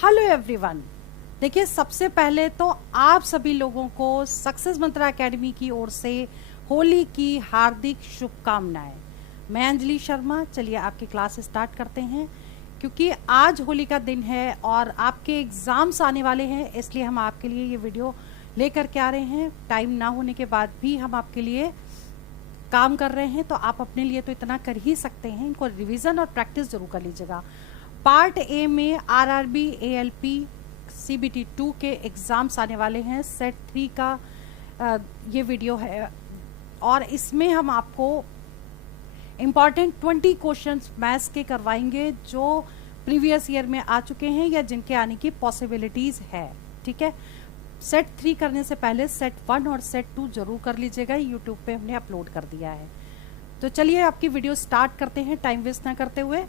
Hello everyone. देखिए, सबसे पहले तो आप सभी लोगों को सक्सेस मंत्रा एकेडमी की ओर से होली की हार्दिक शुभकामनाएं। मैं अंजलि शर्मा। चलिए आपकी क्लास स्टार्ट करते हैं। क्योंकि आज होली का दिन है और आपके एग्ज़ाम्स आने वाले हैं, इसलिए हम आपके लिए ये वीडियो लेकर के आ रहे हैं। टाइम ना होने के बाद भी हम आपके लिए काम कर रहे हैं, तो आप अपने लिए तो इतना कर ही सकते हैं। इनको रिवीजन और प्रैक्टिस जरूर कर लीजिएगा। पार्ट ए में आरआरबी, एएलपी, सीबीटी 2 के एग्ज़ाम्स आने वाले हैं। सेट 3 का ये वीडियो है और इसमें हम आपको इम्पॉर्टेंट 20 क्वेश्चंस मैथ्स के करवाएंगे जो प्रीवियस ईयर में आ चुके हैं या जिनके आने की पॉसिबिलिटीज़ है। ठीक है, सेट 3 करने से पहले सेट 1 और सेट 2 जरूर कर लीजिएगा। यूट्यूब पे हमने अपलोड कर दिया है। तो चलिए आपकी वीडियो स्टार्ट करते हैं टाइम वेस्ट ना करते हुए।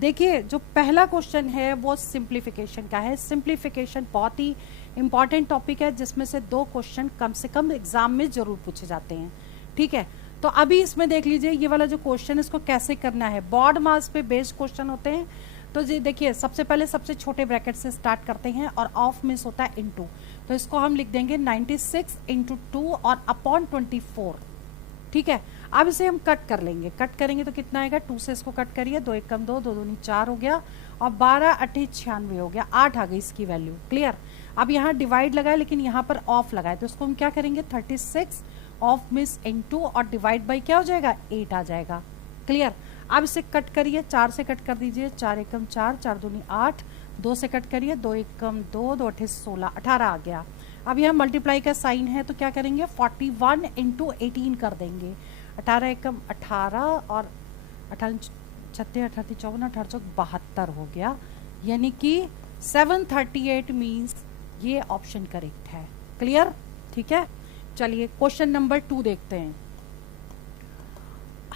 देखिए, जो पहला क्वेश्चन है वो सिंप्लीफिकेशन का है। सिंप्लीफिकेशन बहुत ही इंपॉर्टेंट टॉपिक है जिसमें से 2 क्वेश्चन कम से कम एग्जाम में जरूर पूछे जाते हैं। ठीक है, तो अभी इसमें देख लीजिए ये वाला जो क्वेश्चन इसको कैसे करना है। बॉर्ड मास पे बेस्ड क्वेश्चन होते हैं। तो जी देखिए, सबसे पहले सबसे छोटे ब्रैकेट से स्टार्ट करते हैं और ऑफ मिस होता है इनटू। तो इसको हम लिख देंगे 96 इंटू 2 और अपॉन 24। ठीक है, अब इसे हम कट कर लेंगे। कट करेंगे तो कितना आएगा, 2 से इसको कट करिए, 2 एक कम 2, 2 दूनी 4 हो गया और 12 8 96 हो गया। 8 आ गई इसकी वैल्यू। क्लियर। अब यहाँ डिवाइड लगाए लेकिन यहाँ पर ऑफ लगाए, तो इसको हम क्या करेंगे, 36 ऑफ मिस इनटू और डिवाइड बाई क्या हो जाएगा, 8 आ जाएगा। क्लियर। अब इसे कट करिए, 4 से कट कर दीजिए, 4 एकम 4, 4 दूनी 8, 2 से कट करिए, 2 एकम 2, 2 अट्ठे 16, 18 आ गया। अब यहाँ मल्टीप्लाई का साइन है तो क्या करेंगे, 41 इंटू 18 कर देंगे। 18 एकम 18 और 18 36 18 54 18 चौक 72 हो गया। यानी कि 738 मीन्स ये ऑप्शन करेक्ट है। क्लियर। ठीक है, चलिए क्वेश्चन नंबर 2 देखते हैं।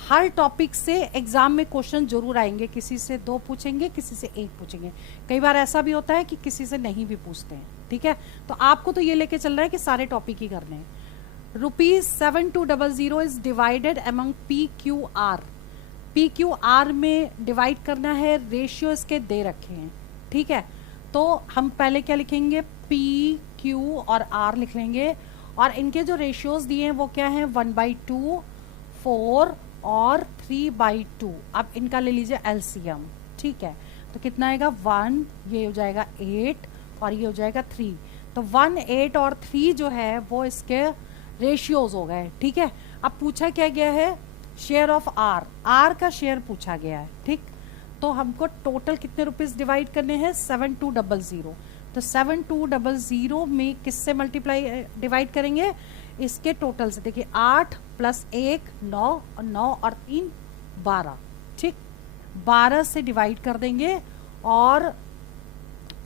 हर टॉपिक से एग्जाम में क्वेश्चन जरूर आएंगे। किसी से 2 पूछेंगे, किसी से 1 पूछेंगे। कई बार ऐसा भी होता है कि किसी से नहीं भी पूछते हैं। ठीक है, तो आपको तो ये लेके चल रहा है कि सारे टॉपिक ही करने हैं। ₹7200 is divided among PQR। PQR में डिवाइड करना है, रेशियो इसके दे रखे हैं। ठीक है, तो हम पहले क्या लिखेंगे, PQ और R लिख लेंगे और इनके जो रेशियोज दिए हैं वो क्या है, 1/2, 4 और 3/2। अब इनका ले लीजिए LCM। ठीक है, तो कितना आएगा, 1, ये हो जाएगा 8 और ये हो जाएगा 3। तो 1, 8 और 3 जो है वो इसके रेशियोज हो गए। ठीक है, अब पूछा क्या गया है, शेयर ऑफ आर का शेयर पूछा गया है। ठीक, तो हमको टोटल कितने रुपीस डिवाइड करने हैं, 7200। तो 7200 में किससे मल्टीप्लाई डिवाइड करेंगे, इसके टोटल से। देखिए 8 + 1 9 और 9 और 3 12। ठीक, 12 से डिवाइड कर देंगे और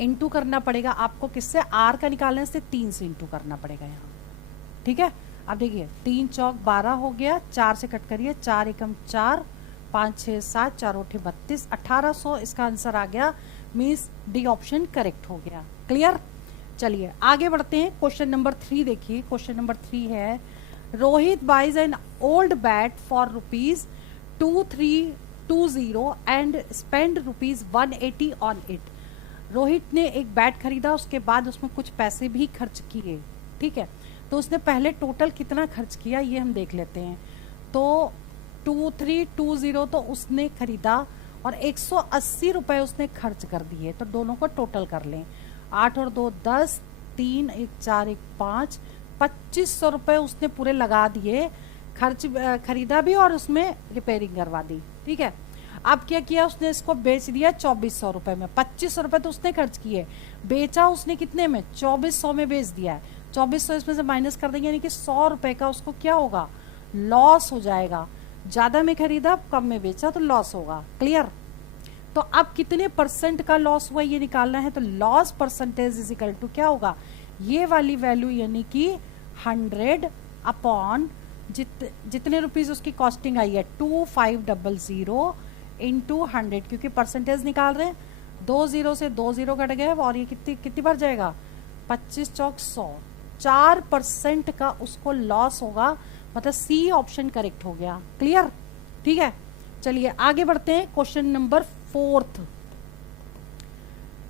इंटू करना पड़ेगा आपको किससे, आर का निकालने से 3 से इंटू करना पड़ेगा यहाँ। ठीक है, अब देखिए 3 चौक 12 हो गया, 4 से कट करिए, 4 एकम 4, 5 6 7, 4 8 32, 1800 इसका आंसर आ गया। मीन्स डी ऑप्शन करेक्ट हो गया। क्लियर। चलिए आगे बढ़ते हैं। क्वेश्चन नंबर 3 देखिए। क्वेश्चन नंबर 3 है, Rohit buys an old bat for ₹2320 and spend ₹180 on it. Rohit ने एक बैट खरीदा, उसके बाद उसमें कुछ पैसे भी खर्च किए। ठीक है, तो उसने पहले टोटल कितना खर्च किया ये हम देख लेते हैं। तो 2320 तो उसने खरीदा और 180 रुपए उसने खर्च कर दिए। तो दोनों को टोटल कर लें, 8 और 2 10, 3 1 4 1 5, 2500 रुपए उसने पूरे लगा दिए। खर्च खरीदा भी और उसमें रिपेयरिंग करवा दी। ठीक है, अब क्या किया, उसने इसको बेच दिया 2400 रुपए में। 2500 रुपए तो उसने खर्च किए, बेचा उसने कितने में, 2400 में बेच दिया है। 2400 इसमें से माइनस कर देंगे, यानी कि 100 रुपए का उसको क्या होगा, लॉस हो जाएगा। ज्यादा में खरीदा, कम में बेचा तो लॉस होगा। क्लियर। तो अब कितने परसेंट का लॉस हुआ ये निकालना है। तो loss percentage is equal to क्या होगा, ये वाली वैल्यू यानी कि 100 अपॉन जितने रुपीज उसकी कॉस्टिंग आई है 2500 इंटू 100, क्योंकि परसेंटेज निकाल रहे हैं। 2 0 से 2 0 कट गए और ये कितनी बार जाएगा, 25 चौक 100। 4% का उसको लॉस होगा। मतलब सी ऑप्शन करेक्ट हो गया। क्लियर। ठीक है, चलिए आगे बढ़ते हैं। Question number 4।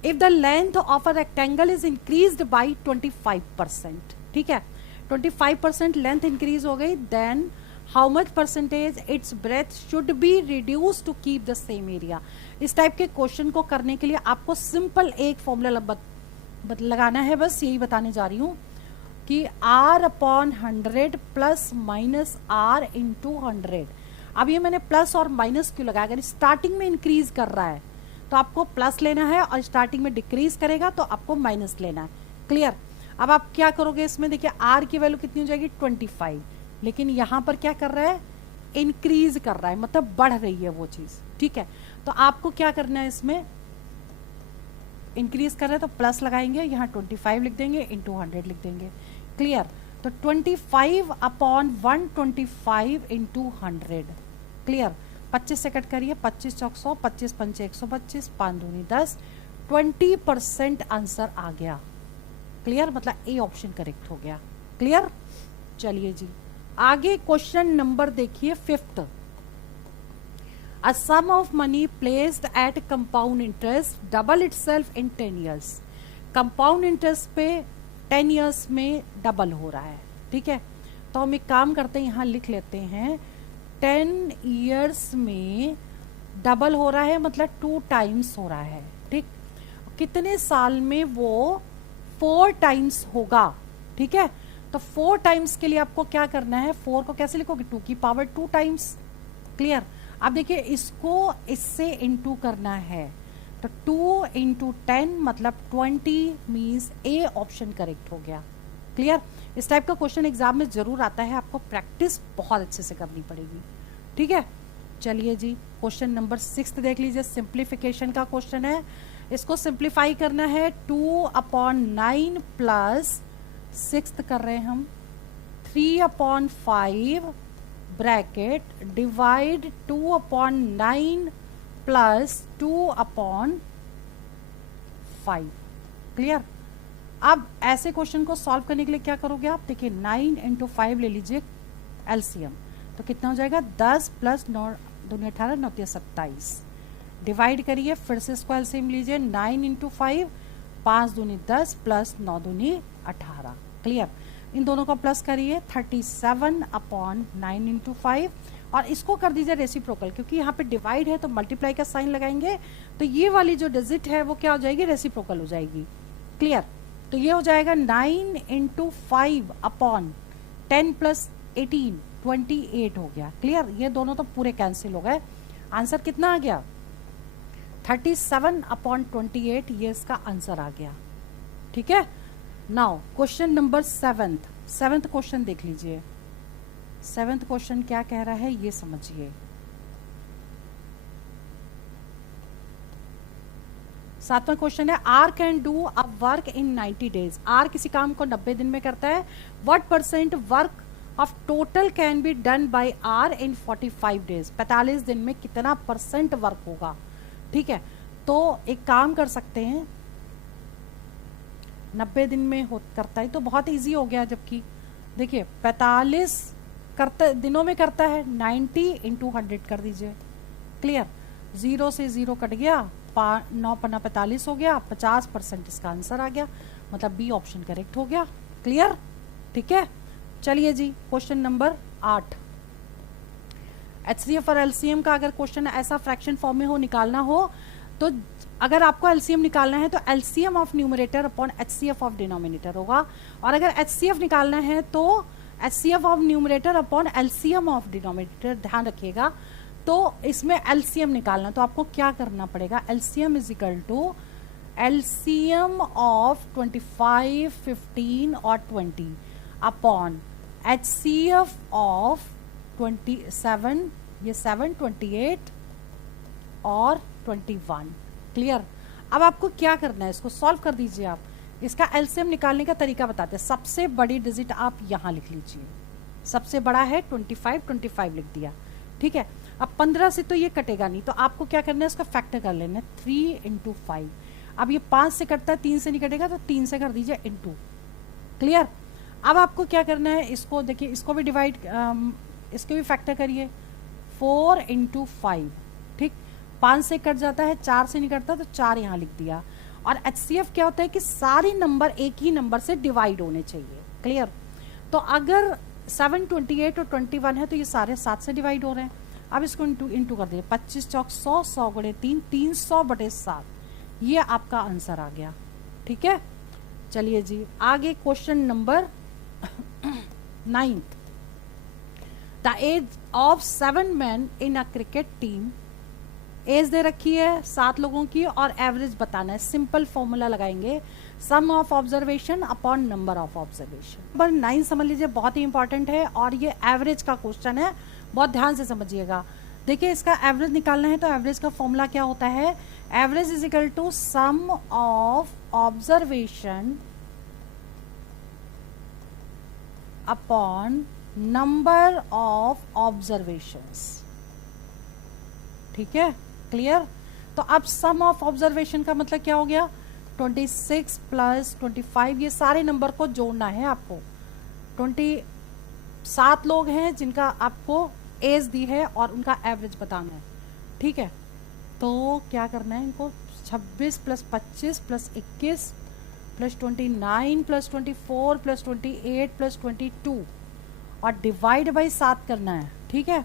If the length of a rectangle is increased by 25%, ठीक है, 25% लेंथ इंक्रीज हो गई, then how much percentage its breadth should be reduce to keep the same area. इस टाइप के क्वेश्चन को करने के लिए आपको सिंपल एक फॉर्मूला लगाना है, बस यही बताने जा रही हूं कि r upon 100 plus minus r into 100। अब ये मैंने प्लस और माइनस क्यों लगाया, अगर स्टार्टिंग में इंक्रीज कर रहा है तो आपको प्लस लेना है और स्टार्टिंग में डिक्रीज करेगा तो आपको माइनस लेना है। क्लियर। अब आप क्या करोगे इसमें, देखिए r की वैल्यू कितनी हो जाएगी 25, लेकिन यहां पर क्या कर रहा है, इंक्रीज कर रहा है, मतलब बढ़ रही है वो चीज, ठीक है। तो आपको क्या करना है, इसमें इंक्रीज कर रहा है तो प्लस लगाएंगे, यहाँ 25 लिख देंगे, इंटू 100 लिख देंगे। क्लियर। तो 25 अपॉन 125 इंटू 100। क्लियर। 25 से कट करिए, 25 चौक 100, 25 पंचे 125, 5 दूनी 10, 20% आंसर आ गया। क्लियर, मतलब ए ऑप्शन करेक्ट हो गया। क्लियर। चलिए जी आगे क्वेश्चन नंबर देखिए 5th। A sum of money placed at compound interest double itself in 10 years। compound interest पे 10 years में डबल हो रहा है, ठीक है। तो हम एक काम करते हैं, यहाँ लिख लेते हैं 10 years में डबल हो रहा है, मतलब 2 टाइम्स हो रहा है, ठीक। कितने साल में वो 4 टाइम्स होगा, ठीक है। तो 4 टाइम्स के लिए आपको क्या करना है, 4 को कैसे लिखोगे, 2 की पावर 2 टाइम्स। क्लियर। अब देखिए इसको इससे इंटू करना है, तो 2 इंटू 10 मतलब 20 मीन्स ए ऑप्शन करेक्ट हो गया। क्लियर। इस टाइप का क्वेश्चन एग्जाम में जरूर आता है, आपको प्रैक्टिस बहुत अच्छे से करनी पड़ेगी, ठीक है। चलिए जी क्वेश्चन नंबर 6 देख लीजिए, सिंप्लीफिकेशन का क्वेश्चन है। इसको सिंप्लीफाई करना है 2/9 प्लस 6 कर रहे हैं हम 3/5 ब्रैकेट डिवाइड 2/9 प्लस 2/5। क्लियर। अब ऐसे क्वेश्चन को सॉल्व करने के लिए क्या करोगे आप, देखिए 9 इंटू 5 ले लीजिए एलसीएम, तो कितना हो जाएगा 10 प्लस 9 दूनी 18 9 27। डिवाइड करिए, फिर से इसको एलसीएम लीजिए, 9 इंटू 5 5 दूनी 10 प्लस 9 दूनी 18। क्लियर। इन दोनों का प्लस करिए 37/9 इंटू 5 और इसको कर दीजिए रेसिप्रोकल, क्योंकि यहाँ पे डिवाइड है तो मल्टीप्लाई का साइन लगाएंगे तो ये वाली जो डिजिट है वो क्या हो जाएगी, रेसिप्रोकल हो जाएगी। क्लियर। तो ये हो जाएगा 9 इंटू 5/10 प्लस 18 28 हो गया। क्लियर। ये दोनों तो पूरे कैंसिल हो गए, आंसर कितना आ गया 37/28, ये इसका आंसर आ गया, ठीक है। Now question number 7th question देख लीजिए। 7th क्वेश्चन क्या कह रहा है ये समझिए। 7वां क्वेश्चन है R can do a work in 90 days. R किसी काम को 90 दिन में करता है। What percent work of total can be done by R in 45 days. 45 दिन में कितना परसेंट वर्क होगा, ठीक है। तो एक काम कर सकते हैं, 90 दिन में करता है तो बहुत इजी हो गया, जबकि देखिए 45 दिनों में करता है, 90 इंटू 100 कर दीजिए। क्लियर। 0 से 0 कट गया, 9 पन्ना 45 हो गया, 50% इसका आंसर आ गया, मतलब बी ऑप्शन करेक्ट हो गया। क्लियर, ठीक है। चलिए जी क्वेश्चन नंबर 8। HCF और LCM का अगर क्वेश्चन ऐसा फ्रैक्शन फॉर्म में हो, निकालना हो, तो अगर आपको LCM निकालना है तो LCM of numerator upon HCF of denominator होगा, और अगर HCF निकालना है तो HCF of numerator upon LCM of denominator. ध्यान रखिएगा, तो इसमें LCM निकालना, तो आपको क्या करना पड़ेगा, LCM is equal to LCM of 25, 15 और 20 अपॉन HCF ऑफ 27, ये 7, 28 और 21। क्लियर। अब आपको क्या करना है, इसको सॉल्व कर दीजिए आप। इसका एलसीएम निकालने का तरीका बताते हैं। सबसे बड़ी डिजिट आप यहां लिख लीजिए, सबसे बड़ा है 25, 25 लिख दिया, ठीक है। अब 15 से तो ये कटेगा नहीं, तो आपको क्या करना है, इसका फैक्टर कर लेना है 3 इंटू 5। अब ये 5 से कटता है, 3 से नहीं कटेगा, तो 3 से कर दीजिए इंटू। क्लियर। अब आपको क्या करना है, इसको देखिए, इसको भी डिवाइड, इसको भी फैक्टर करिए, 4 इंटू 5, ठीक। 5 से कट जाता है, 4 से नहीं कटता, तो 4 यहाँ लिख दिया। और HCF क्या होता है कि सारे नंबर एक ही नंबर से डिवाइड होने चाहिए। क्लियर? तो अगर 7, 28 और 21 है तो ये सारे 7 से डिवाइड हो रहे हैं। अब इसको इंटू कर दिए, 25 चौक 100, 100 गुणे 3, 300/7। ये आपका आंसर आ गया। ठीक है, चलिए जी आगे question number 9। The age of 7 men in a cricket team. Age दे रखी है 7 लोगों की और एवरेज बताना है। सिंपल फॉर्मूला लगाएंगे, sum of observation upon number of observation. Number 9 समझ लीजिए, बहुत ही इंपॉर्टेंट है और ये एवरेज का क्वेश्चन है, बहुत ध्यान से समझिएगा। देखिए इसका एवरेज निकालना है तो एवरेज का फॉर्मूला क्या होता है, average is equal to sum of observation upon number of observations. ठीक है, क्लियर? तो अब सम ऑफ ऑब्जर्वेशन का मतलब क्या हो गया, 26 प्लस 25, ये सारे नंबर को जोड़ना है आपको। 27 लोग हैं जिनका आपको एज दी है और उनका एवरेज बताना है। ठीक है, तो क्या करना है इनको, 26 plus 25 plus 21 plus 29 plus 24 plus 28 plus 22 और डिवाइड बाई 7 करना है। ठीक है,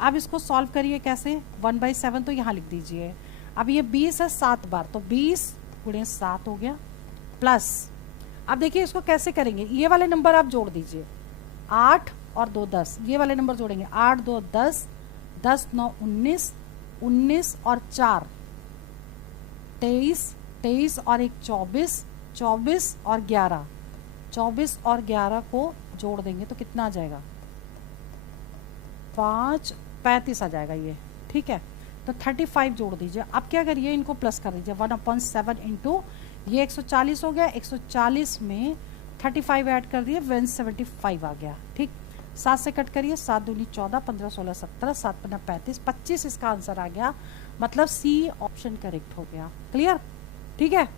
अब इसको सॉल्व करिए कैसे, 1/7 तो यहाँ लिख दीजिए। अब ये 20 है 7 बार, तो 20 गुणे 7 हो गया, प्लस अब देखिए इसको कैसे करेंगे, ये वाले नंबर आप जोड़ दीजिए, 8 और 2 10, ये वाले नंबर जोड़ेंगे, 8 2 10, 10 9 19, 19 और 4 23, 23 और 1 24, 24 और 11, 24 और 11 को जोड़ देंगे तो कितना आ जाएगा, 5 35 आ जाएगा ये। ठीक है, तो 35 जोड़ दीजिए। अब क्या करिए, इनको प्लस कर दीजिए, 1/7 इंटू ये 140 हो गया, 140 में 35 ऐड कर दिए, 175 आ गया। ठीक, 7 से कट करिए, 7 दूनी 14, 15 16 17, 7 15 35, 25 इसका आंसर आ गया। मतलब सी ऑप्शन करेक्ट हो गया। क्लियर? ठीक है,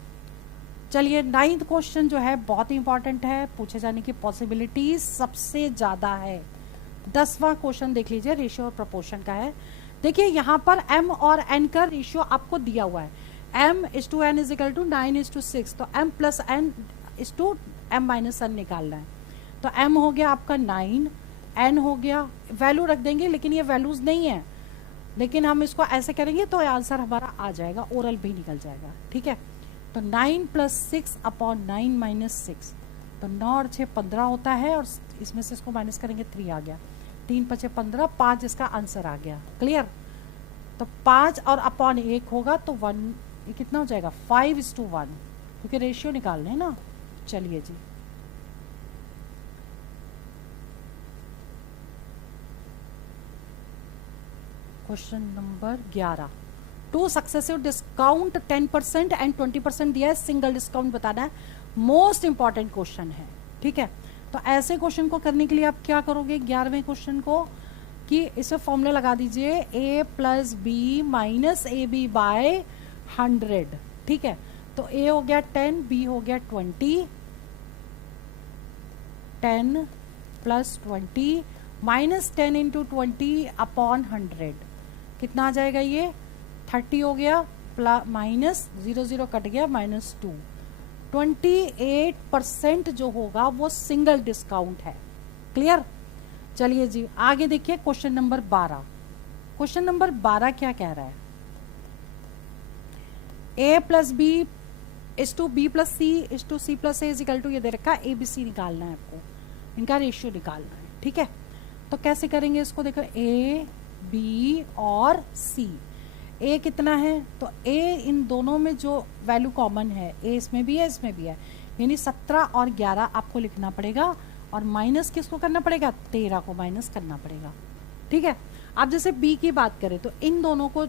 चलिए 9th क्वेश्चन जो है बहुत ही इंपॉर्टेंट है, पूछे जाने की पॉसिबिलिटीज सबसे ज्यादा है। 10वां क्वेश्चन देख लीजिए, रेशियो और प्रोपोर्शन का है। देखिए यहाँ पर m और n का रेशियो आपको दिया हुआ है, m/n इज इक्वल टू 9:6, तो m plus n is to m minus n निकालना है। तो m हो गया आपका 9, n हो गया, वैल्यू रख देंगे लेकिन ये वैल्यूज नहीं है, लेकिन हम इसको ऐसे करेंगे तो आंसर हमारा आ जाएगा, ओरल भी निकल जाएगा। ठीक है, तो 9 + 6 अपॉन 9 - 6, तो 9 और 6 15 होता है और इसमें से इसको माइनस करेंगे 3 आ गया, 3 × 5 = 15, 5 इसका आंसर आ गया। क्लियर? तो 5 और अपॉन 1 होगा तो 1, ये कितना हो जाएगा, 5:1, क्योंकि रेशियो निकालने हैं ना। चलिए जी question number 11, 2 successive discount 10% and 20% दिया है, सिंगल डिस्काउंट बताना है, मोस्ट इंपॉर्टेंट क्वेश्चन है। ठीक है, तो ऐसे क्वेश्चन को करने के लिए आप क्या करोगे, 11वें क्वेश्चन को, कि इसे फॉर्मूला लगा दीजिए, a + b - ab बाय 100। ठीक है, तो a हो गया 10, b हो गया 20, 10 + 20 -10 × 20 अपॉन 100, कितना आ जाएगा, ये 30 हो गया, माइनस 0 0 कट गया, -2, 28% जो होगा वो सिंगल डिस्काउंट है। क्लियर? चलिए जी आगे देखिए क्वेश्चन नंबर 12। क्वेश्चन नंबर 12 क्या कह रहा है, a + b = b + c = c + a is equal to, ये दे रखा है ABC निकालना है आपको, इनका रेशियो निकालना है। ठीक है, तो कैसे करेंगे इसको, देखो a b और c, a कितना है, तो a इन दोनों में जो वैल्यू कॉमन है, a इसमें भी है इसमें भी है, यानी 17 और 11 आपको लिखना पड़ेगा और माइनस किसको करना पड़ेगा, 13 को माइनस करना पड़ेगा। ठीक है, अब जैसे b की बात करें तो इन दोनों को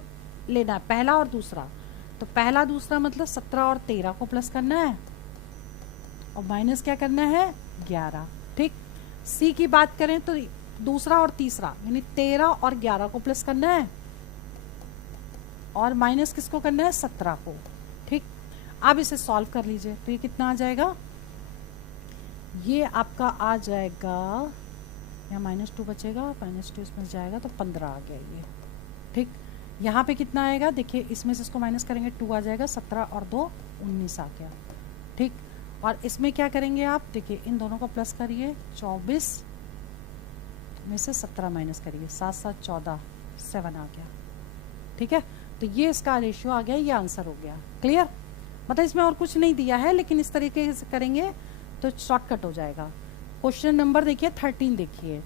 लेना है, पहला और दूसरा, तो पहला दूसरा मतलब 17 और 13 को प्लस करना है और माइनस क्या करना है, 11। ठीक, c की बात करें तो दूसरा और तीसरा यानी 13 और 11 को प्लस करना है और माइनस किसको करना है, 17 को। ठीक, अब इसे सॉल्व कर लीजिए, तो ये कितना आ जाएगा, ये आपका आ जाएगा, यहाँ -2 बचेगा, -2 इसमें जाएगा तो 15 आ गया ये। ठीक, यहाँ पे कितना आएगा देखिए, इसमें से इसको माइनस करेंगे 2 आ जाएगा, 17 और 2 19 आ गया। ठीक, और इसमें क्या करेंगे आप देखिए, इन दोनों को प्लस करिए, 24 में से 17 माइनस करिए, 7 7 14 7 आ गया। ठीक है, तो ये इसका रेशियो आ गया, ये आंसर हो गया। क्लियर, मतलब इसमें और कुछ नहीं दिया है, लेकिन इस तरीके से करेंगे तो शॉर्टकट हो जाएगा। क्वेश्चन नंबर देखिए 13 देखिए,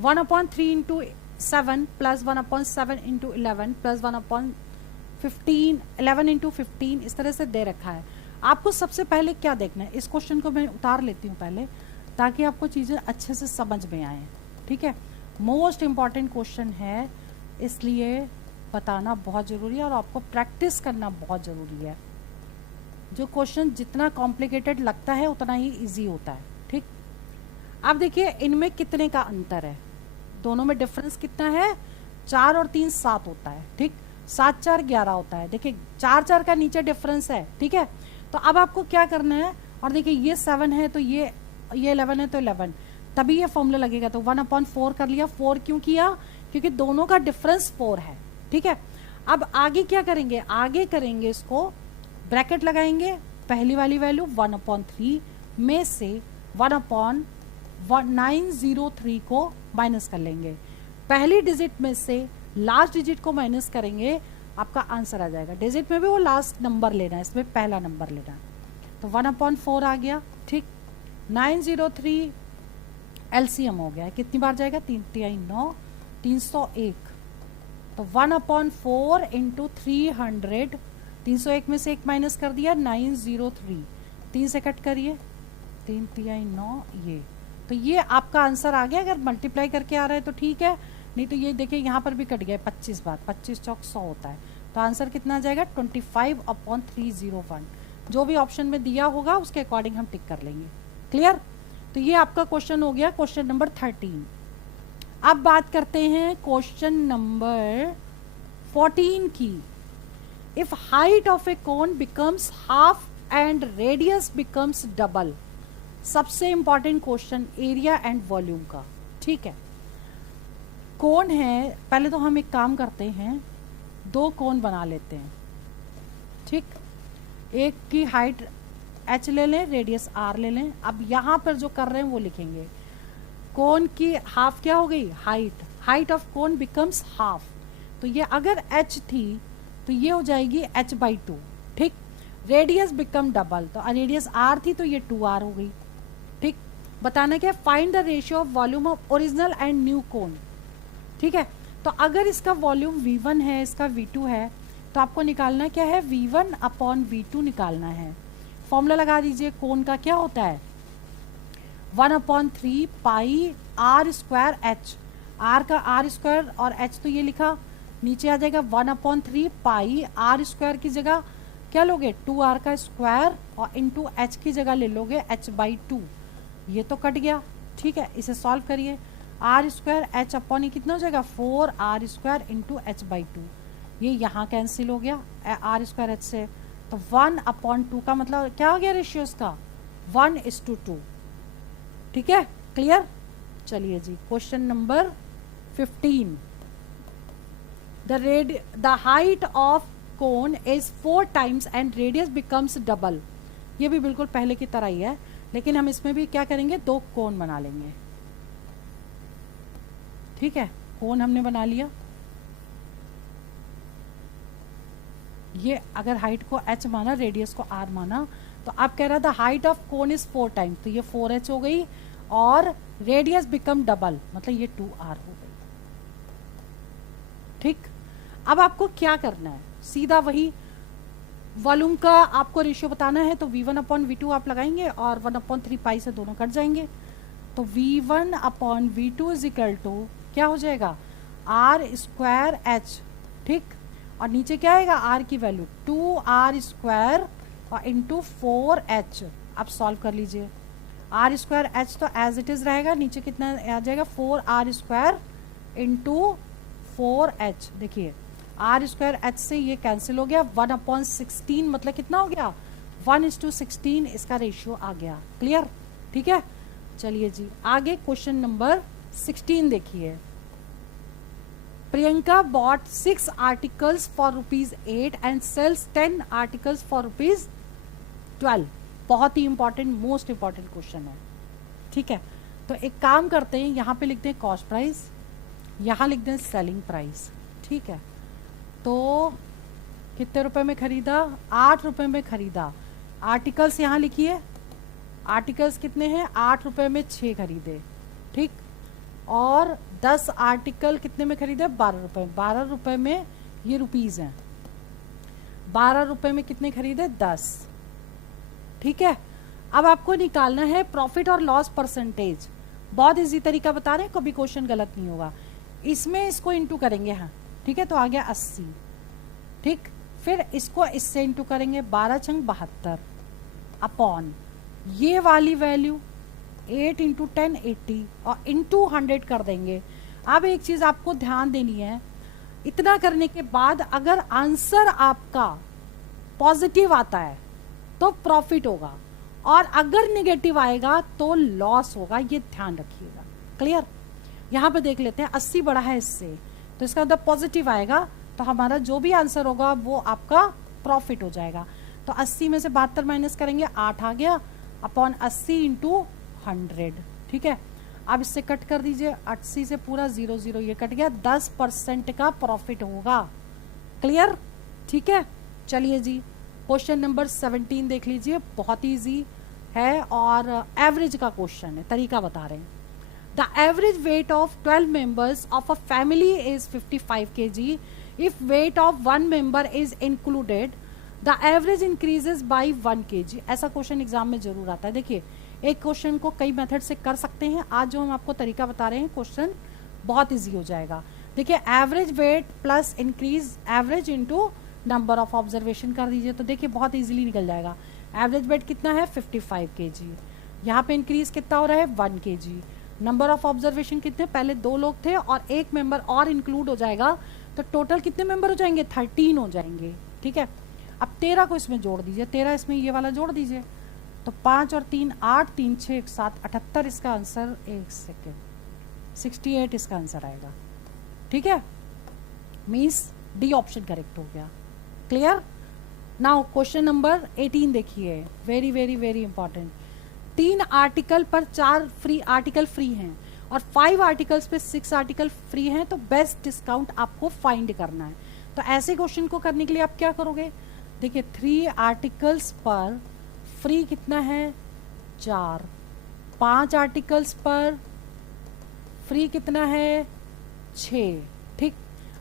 1/3 into 7 plus 1/7 into 11 plus 1/15 11 into 15 इस तरह से दे रखा है। आपको सबसे पहले क्या देखना है, इस क्वेश्चन को मैं उतार लेती हूँ पहले, ताकि आपको चीज़ें अच्छे से समझ में आए। ठीक है, मोस्ट इम्पॉर्टेंट क्वेश्चन है, इसलिए बताना बहुत ज़रूरी है और आपको प्रैक्टिस करना बहुत ज़रूरी है। जो क्वेश्चन जितना कॉम्प्लिकेटेड लगता है उतना ही इजी होता है। ठीक, अब देखिए इनमें कितने का अंतर है, दोनों में डिफरेंस कितना है, 4 और 3 7 होता है। ठीक, 7 4 11 होता है। देखिए 4 4 का नीचे डिफरेंस है। ठीक है, तो अब आपको क्या करना है, और देखिए ये 7 है तो ये 11 है तो 11, तभी ये फॉर्मूला लगेगा। तो 1/4 कर लिया। 4 क्यों किया, क्योंकि दोनों का डिफरेंस 4 है। ठीक है, अब आगे क्या करेंगे, आगे करेंगे इसको ब्रैकेट लगाएंगे, पहली वाली वैल्यू 1/3 में से 1/903 को माइनस कर लेंगे, पहली डिजिट में से लास्ट डिजिट को माइनस करेंगे, आपका आंसर आ जाएगा। डिजिट में भी वो लास्ट नंबर लेना है, इसमें पहला नंबर लेना है। तो 1/4 आ गया। ठीक, 903 एलसीएम हो गया, कितनी बार जाएगा, 3 3 9 301, तो 1/4 इंटू 300, 301 में से एक माइनस कर दिया, 903, 3 से कट करिए, 3 3 9, ये तो ये आपका आंसर आ गया। अगर मल्टीप्लाई करके आ रहा है तो ठीक है, नहीं तो ये देखिए यहाँ पर भी कट गया 25 बार, 25 चौक 100 होता है। तो आंसर कितना आ जाएगा, 25/301। जो भी ऑप्शन में दिया होगा उसके अकॉर्डिंग हम टिक कर लेंगे। क्लियर, तो ये आपका क्वेश्चन हो गया, क्वेश्चन नंबर 13। अब बात करते हैं क्वेश्चन नंबर 14 की। If height of a cone becomes half and radius becomes double, सबसे important question area and volume का। ठीक है, कोन है, पहले तो हम एक काम करते हैं, 2 कोन बना लेते हैं। ठीक, एक की हाइट h ले लें, रेडियस r ले लें। अब यहाँ पर जो कर रहे हैं वो लिखेंगे, कोन की हाफ क्या हो गई, height, height of cone becomes half, तो ये अगर h थी तो ये हो जाएगी h/2। ठीक, रेडियस बिकम डबल, तो रेडियस r थी तो ये 2r हो गई। ठीक, बताना क्या, find the ratio of volume of original and new cone. ठीक है, तो अगर इसका वॉल्यूम v1 है, इसका v2 है, तो आपको निकालना क्या है, v1/v2 निकालना है। फॉर्मूला लगा दीजिए, कोन का क्या होता है, 1/3 पाई r² h, r का r² और h तो ये लिखा, नीचे आ जाएगा 1/3 पाई r² की जगह क्या लोगे, 2r का स्क्वायर, और इंटू h की जगह ले लोगे h/2, ये तो कट गया। ठीक है, इसे सॉल्व करिए, r² h अपॉन ये कितना हो जाएगा, 4r² इंटू h/2, ये यहाँ कैंसिल हो गया r² h से, तो 1/2 का मतलब क्या हो गया रेशियो इसका, 1:2। ठीक है, क्लियर। चलिए जी, question number 15। The height of cone is 4 times and radius becomes double. ये भी बिल्कुल पहले की तरह ही है, लेकिन हम इसमें भी क्या करेंगे, 2 कोन बना लेंगे। ठीक है, कोन हमने बना लिया, ये अगर हाइट को h माना, रेडियस को r माना, तो आप कह रहा था height of cone is 4 times, तो ये 4h हो गई, और रेडियस बिकम डबल, मतलब ये 2r हो गई। ठीक, अब आपको क्या करना है, सीधा वही वॉल्यूम का आपको रेशियो बताना है, तो v1/v2 आप लगाएंगे और 1/3 पाई से दोनों कट जाएंगे, तो v1/v2 इज इक्वल टू क्या हो जाएगा, r² h। ठीक, और नीचे क्या आएगा, r की वैल्यू 2r² और इंटू 4h। अब सॉल्व कर लीजिए, r² h तो एज इट इज रहेगा, नीचे कितना आ जाएगा, 4r² इंटू 4h। देखिए r² h से ये कैंसिल हो गया, 1/16 मतलब कितना हो गया, 1:16 इसका रेशियो आ गया। क्लियर, ठीक है। चलिए जी, आगे क्वेश्चन नंबर 16 देखिए। Priyanka bought 6 articles for ₹8 and sells 10 articles for ₹12। बहुत ही इंपॉर्टेंट, मोस्ट इंपॉर्टेंट क्वेश्चन है, ठीक है। तो एक काम करते हैं, यहाँ पे लिखते हैं कॉस्ट प्राइस, यहाँ लिखते हैं सेलिंग प्राइस, ठीक है। तो कितने रुपए में खरीदा? 8 रुपए में खरीदा। आर्टिकल्स यहाँ लिखिए, आर्टिकल्स कितने हैं? 8 रुपए में 6 खरीदे, ठीक। और 10 आर्टिकल कितने में खरीदे? 12 रुपए। 12 रुपए में, ये रुपीज हैं, 12 रुपए में कितने खरीदे? 10, ठीक है। अब आपको निकालना है प्रॉफिट और लॉस परसेंटेज। बहुत इजी तरीका बता रहे हैं, कभी क्वेश्चन गलत नहीं होगा। इसमें इसको इंटू करेंगे, हाँ ठीक है, तो आ गया 80, ठीक। फिर इसको इससे इंटू करेंगे, 12 छंग 72 अपॉन ये वाली वैल्यू 8 इंटू 10 80 और इंटू 100 कर देंगे। अब एक चीज आपको ध्यान देनी है, इतना करने के बाद अगर आंसर आपका पॉजिटिव आता है तो प्रॉफिट होगा, और अगर निगेटिव आएगा तो लॉस होगा, ये ध्यान रखिएगा। क्लियर? यहाँ पे देख लेते हैं, 80 बड़ा है इससे, तो इसका मतलब पॉजिटिव आएगा, तो हमारा जो भी आंसर होगा वो आपका प्रॉफिट हो जाएगा। तो 80 में से 72 माइनस करेंगे, 8 आ गया, अपॉन 80 इंटू 100, ठीक है। अब इससे कट कर दीजिए, 80 से पूरा 0 0 ये कट गया, 10% का प्रॉफिट होगा। क्लियर? ठीक है। चलिए जी, क्वेश्चन नंबर 17 देख लीजिए, बहुत ईजी है और एवरेज का क्वेश्चन है, तरीका बता रहे हैं। The average weight of 12 members of a family is 55 kg. If weight of one member is included, the average increases by 1 kg. ऐसा क्वेश्चन एग्जाम में जरूर आता है। देखिए, एक क्वेश्चन को कई मेथड से कर सकते हैं, आज जो हम आपको तरीका बता रहे हैं क्वेश्चन बहुत इजी हो जाएगा। देखिए, average weight plus increase average into number of observation कर दीजिए, तो देखिए बहुत इजीली निकल जाएगा। एवरेज वेट कितना है? 55 kg। यहाँ पे इंक्रीज कितना हो रहा है? 1 kg। नंबर ऑफ ऑब्जर्वेशन कितने? पहले 2 लोग थे और एक मेंबर और इंक्लूड हो जाएगा, तो टोटल कितने मेंबर हो जाएंगे? 13 हो जाएंगे, ठीक है। अब 13 को इसमें जोड़ दीजिए, 13 इसमें ये वाला जोड़ दीजिए, तो 5 और 3 8, 3 6 7 78 इसका आंसर, 1 सेकेंड 68 इसका आंसर आएगा, ठीक है। मीन्स डी ऑप्शन करेक्ट हो गया। क्लियर? नाउ क्वेश्चन नंबर 18 देखिए, very very very important. 3 article पर 4 फ्री आर्टिकल फ्री हैं और 5 आर्टिकल्स पे 6 आर्टिकल फ्री हैं, तो बेस्ट डिस्काउंट आपको फाइंड करना है। तो ऐसे क्वेश्चन को करने के लिए आप क्या करोगे? देखिए, 3 आर्टिकल्स पर फ्री कितना है? 4। 5 आर्टिकल्स पर फ्री कितना है? 6, ठीक।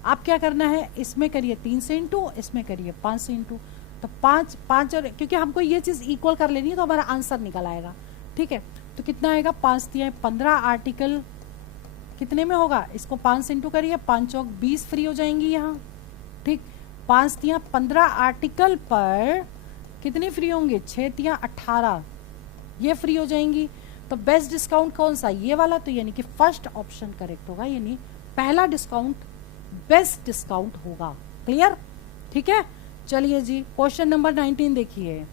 आप क्या करना है? इसमें करिए 3 से इंटू, इसमें करिए 5 से इंटू, तो 5 और, क्योंकि हमको ये चीज इक्वल कर लेनी है तो हमारा आंसर निकल आएगा, ठीक है। तो कितना आएगा? 5 दिया 15 आर्टिकल कितने में होगा? इसको 5 से इंटू करिए, 5 चौक 20 फ्री हो जाएंगी यहाँ, ठीक। 5 दिया 15 आर्टिकल पर कितने फ्री होंगे? 6 दिया 18, ये फ्री हो जाएंगी। तो बेस्ट डिस्काउंट कौन सा? ये वाला, तो यानी कि फर्स्ट ऑप्शन करेक्ट होगा, यानी पहला डिस्काउंट बेस्ट डिस्काउंट होगा। क्लियर? ठीक है। चलिए जी, क्वेश्चन नंबर 19 देखिए।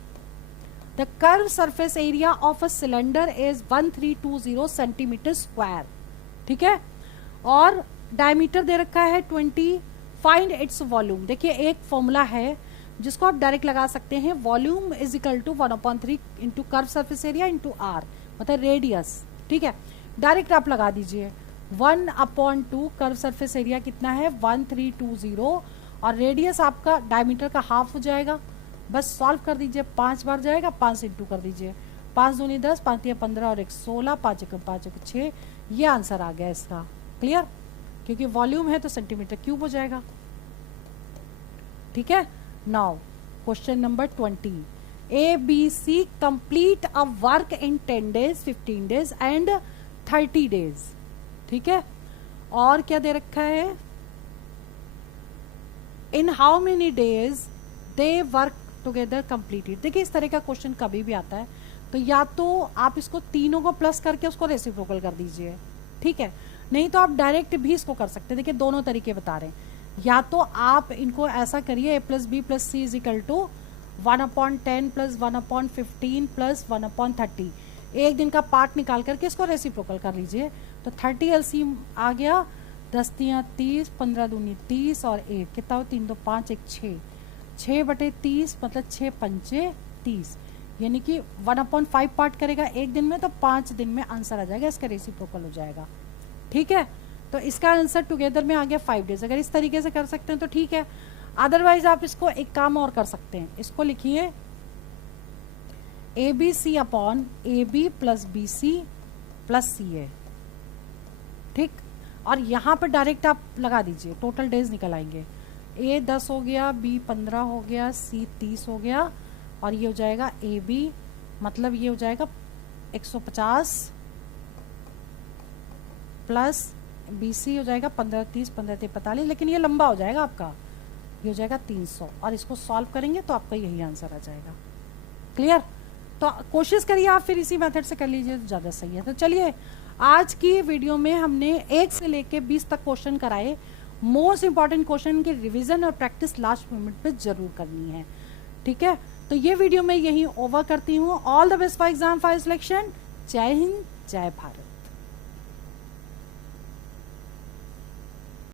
The curve surface area of a cylinder is 1320 centimetre square, ठीक है, और डायमीटर दे रखा है 20। Find its volume. देखिए, एक फॉर्मूला है जिसको आप डायरेक्ट लगा सकते हैं, volume is equal to 1/3 into curve surface area into R, मतलब रेडियस, ठीक है। डायरेक्ट आप लगा दीजिए, 1/2 कर्व सरफेस एरिया कितना है? 1320, और रेडियस आपका डायमीटर का हाफ हो जाएगा। बस सॉल्व कर दीजिए, 5 बार जाएगा, 5 से इंटू कर दीजिए, 5 दूनी 10, 5 तिया 15 और 1 16, 5 एकम 5 एकम 6, ये आंसर आ गया इसका। क्लियर? क्योंकि वॉल्यूम है तो सेंटीमीटर क्यूब हो जाएगा, ठीक है। Now question number 20। ABC complete a work in 10 days, 15 days and 30 days, ठीक है। और क्या दे रखा है? In how many days they work together completed. देखिए, इस तरह का क्वेश्चन कभी भी आता है तो या तो आप इसको तीनों को प्लस करके उसको रेसिप्रोकल कर दीजिए, ठीक है, नहीं तो आप डायरेक्ट भी इसको कर सकते हैं। देखिए, दोनों तरीके बता रहे हैं। या तो आप इनको ऐसा करिए, a + b + c is equal to 1/10 + 1/15 + 1/30। एक दिन का पार्ट निकाल करके इसको रेसिप्रोकल कर लीजिए, तो 30 LCM आ गया, 10 तियाँ 30, 15 दूनी 30 और 1 कितना हो, 3 2 5 1 6, 6/30 मतलब 6 पंचे 30, यानी कि 1/5 पार्ट करेगा एक दिन में तो 5 दिन में आंसर आ जाएगा, इसका रेसिप्रोकल हो जाएगा। ठीक है, तो इसका आंसर टुगेदर में आ गया 5 डेज। अगर इस तरीके से कर सकते हैं तो ठीक है, अदरवाइज आप इसको एक काम और कर सकते हैं, इसको लिखिए ABC upon AB plus BC plus CA। ठीक, और यहाँ पर डायरेक्ट आप लगा दीजिए, टोटल डेज निकल आएंगे। A 10 हो गया, B 15 हो गया, C 30 हो गया, और ये हो जाएगा AB, मतलब ये हो जाएगा 150 प्लस BC हो जाएगा 15 30 15 30 45, लेकिन ये लंबा हो जाएगा आपका, ये हो जाएगा 300, और इसको सॉल्व करेंगे तो आपका यही आंसर आ जाएगा। क्लियर? तो कोशिश करिए आप फिर इसी मेथड से कर लीजिए तो ज़्यादा सही है। तो चलिए, आज की वीडियो में हमने 1 से लेके 20 तक क्वेश्चन कराए। मोस्ट इंपॉर्टेंट क्वेश्चन की रिवीजन और प्रैक्टिस लास्ट मोमेंट पे जरूर करनी है। ठीक है, तो ये वीडियो मैं यहीं ओवर करती हूँ। All the best for exam for selection. जय हिंद, जय भारत।